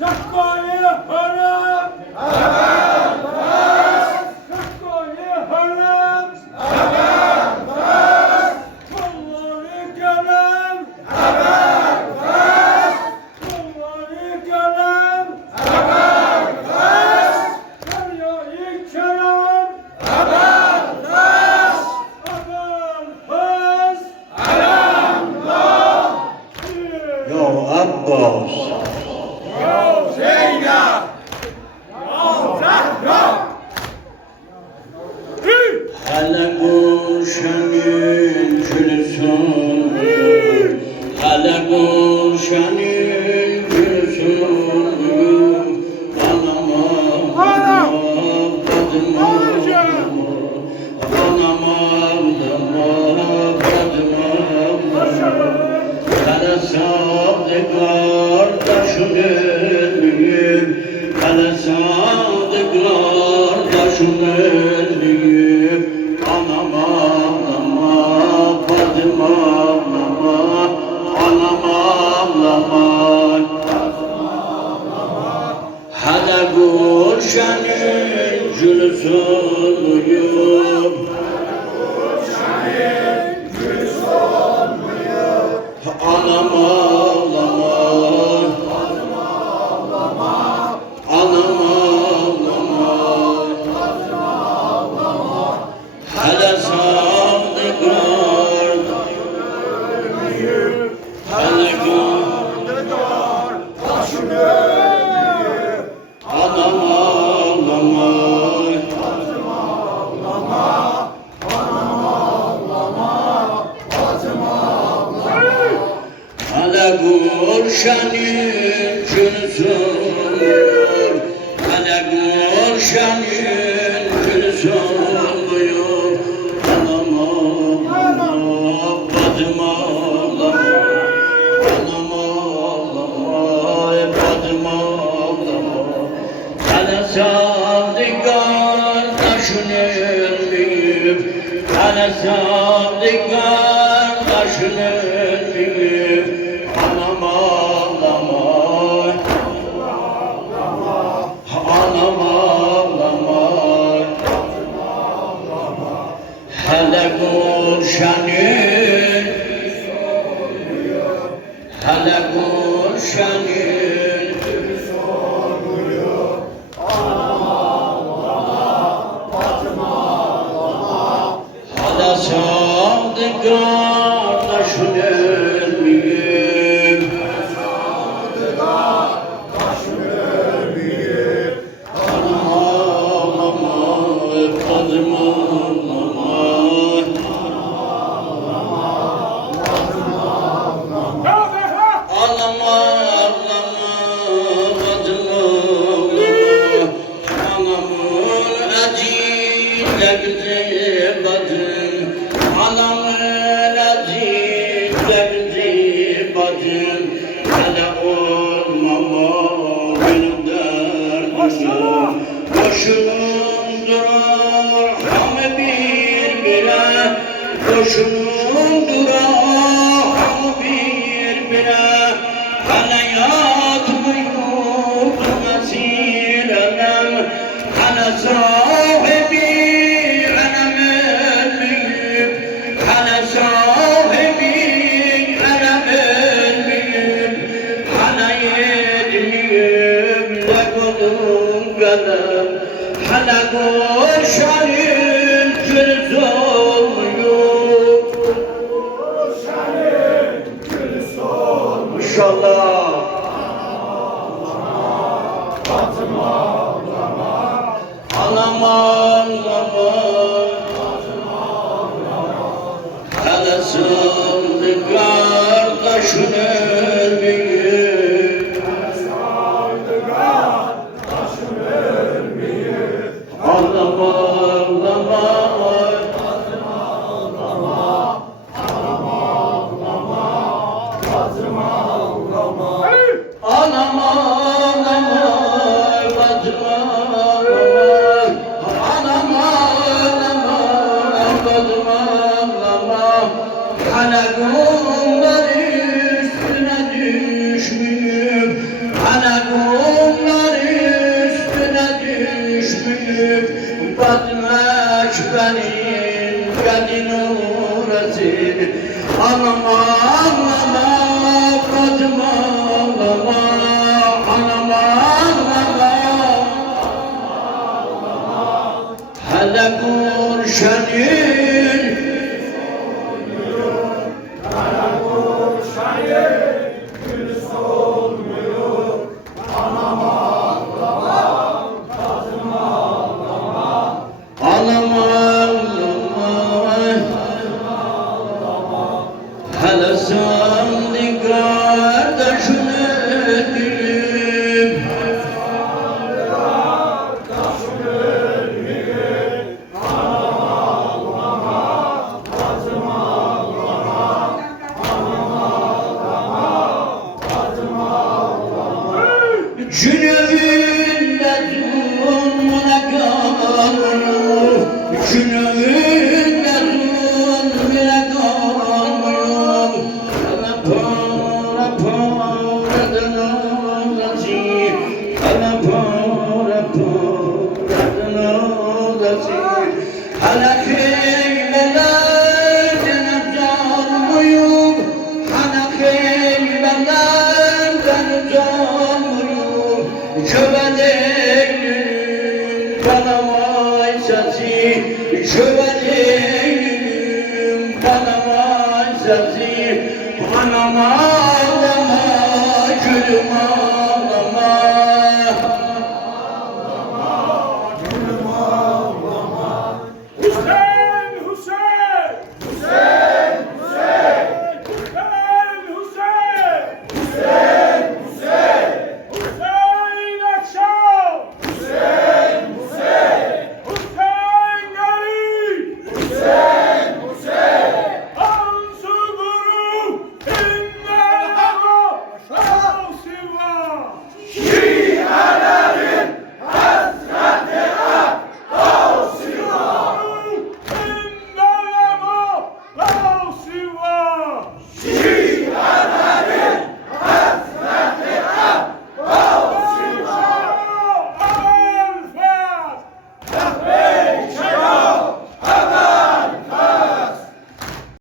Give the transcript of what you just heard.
Şakkali haram. Haram fes. Şakkali haram. Haram fes. Kolları gelem. Haram fes. Kolları gelem. Haram fes. Deryayı kerem. Haram fes. Haram fes. Haram fes. Yo Abbas. Hele Gülşen'in gülü solmuyor, hele Gülşen'in gülü solmuyor. Anama, badıma, anama, badıma. Hele sadık kardeşin ölüyüm, hele sadık kardeşin ölüyüm. Anama, badıma, anama, hele Gülşen'in gülü solmuyor. Anam ağlama, anam ağlama, hele sadıklar, hele gönlüdar, anam ağlama, hele Gülşen'in gülü solmuyor, hele Gülşen'in gülü solmuyor. Anam ağlama, badım ağlama, anam ağlama, badım ağlama. Hele sadık kardeşin ölmeyip, hele sadık kardeşin ölmeyip. Anam ağlama, anam ağlama, hele Gülşen'in, hele Gülşen'in, hele sadık kardeşin ölmeyip. Başım durar ham birbirine, başım durar ham birbirine. Hele yatmıyor vesileler, hele sahibi alem ölmeyip, hele sahibi alem ölmeyip, hele yetmeyip ne kulun kadar. Hele Gülşen'in gülü solmuyor. İnşallah. Anam ağlama, hele sadık kardeşin ölmeyip. Ağlama, ağlama, ağlama, ağlama, ağlama, sevenin kadın uğrasın. Anama ağlama, bacıma ağlama, anama ağlama. Hele Gülşen'in anama ağlama, hele sen kardeşine diyeyim. Cünevinde zulmüne kalmıyor, cünevinde zulmüne kalmıyor. Hele para paradan ağlasın, hele para paradan ağlasın. Hele heybelerden canmıyor, hele heybelerden canmıyor. Şövalyenin kanamay sesi, şövalyenin